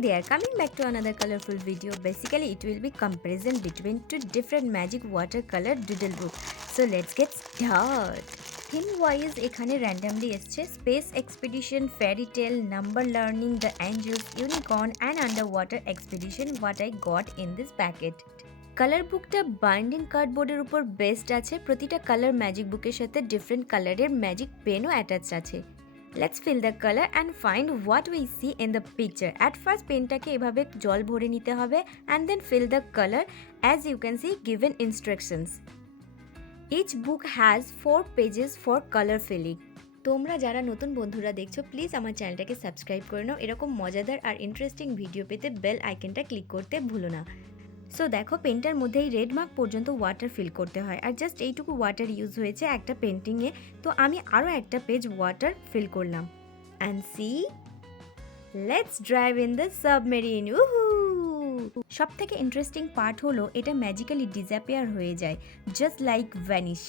there, coming back to another colorful video. Basically it will be comparison between two different magic watercolor doodle book. So let's get started. Theme wise এখানে randomly এসছে space expedition, fairy tale, number learning, the angels, unicorn and underwater expedition what I got in this packet. Colour বুকটা binding কার্ডবোর্ডের উপর based আছে, প্রতিটা colour magic বুকের সাথে different কালারের magic পেনও attach আছে। Let's fill the color and find what we see in the picture. At first পেনটাকে এভাবে জল ভরে নিতে হবে and then fill the color as you can see given instructions. Each book has 4 pages for color filling. তোমরা যারা নতুন বন্ধুরা দেখছো প্লিজ আমার চ্যানেলটাকে সাবস্ক্রাইব করে নাও, এরকম মজাদার আর ইন্টারেস্টিং ভিডিও পেতে বেল আইকনটা ক্লিক করতে ভুলো না। সো দেখো পেনটার মধ্যেই রেড মার্ক পর্যন্ত ওয়াটার ফিল করতে হয়, আর জাস্ট এইটুকু ওয়াটার ইউজ হয়েছে একটা পেন্টিংয়ে, তো আমি আরও একটা পেজ ওয়াটার ফিল করলাম। And see, let's drive in the submarine. উহু! সব থেকে ইন্টারেস্টিং পার্ট হলো এটা ম্যাজিক্যালি ডিসঅ্যাপিয়ার হয়ে যায়, just like vanish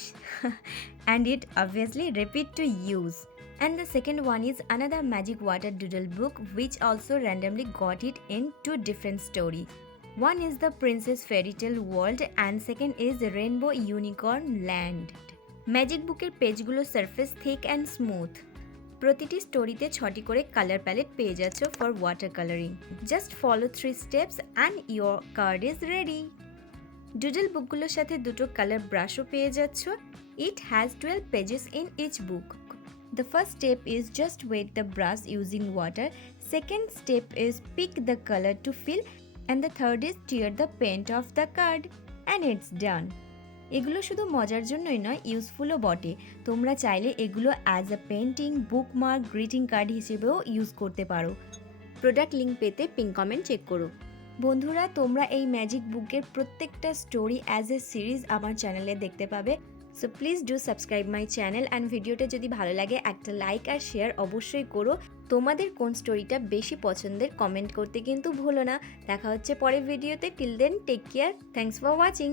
and it obviously repeat to use. And the second one is another magic water doodle book which also randomly got it in 2 different stories. One is the Princess Fairy Tale World and second is Rainbow Unicorn Land. Magic বুকের পেজগুলো surface thick and smooth. প্রতিটি স্টোরিতে 6টি করে colour palette পেয়ে যাচ্ছ for water colouring. Just follow 3 steps and your card is ready. Doodle বুকগুলোর সাথে দুটো কালার ব্রাশও পেয়ে যাচ্ছ। It has 12 pages in each book. The first step is just wet the brush using water. Second step is pick the color to fill. And the third is tear the paint off the card. And it's done. এগুলো শুধু মজার জন্যই নয়, ইউজফুলও বটে। তোমরা চাইলে এগুলো as a painting, bookmark, greeting card হিসেবেও ইউজ করতে পারো। প্রোডাক্ট লিঙ্ক পেতে পিন কমেন্ট চেক করো। বন্ধুরা তোমরা এই ম্যাজিক বুকের প্রত্যেকটা স্টোরি অ্যাজ এ সিরিজ আমার চ্যানেলে দেখতে পাবে। So please do subscribe my channel and ভিডিওটা যদি ভালো লাগে একটা লাইক আর শেয়ার অবশ্যই করো। তোমাদের কোন স্টোরিটা বেশি পছন্দের কমেন্ট করতে কিন্তু ভুলো না। দেখা হচ্ছে পরের ভিডিওতে। Till then take care, thanks for watching.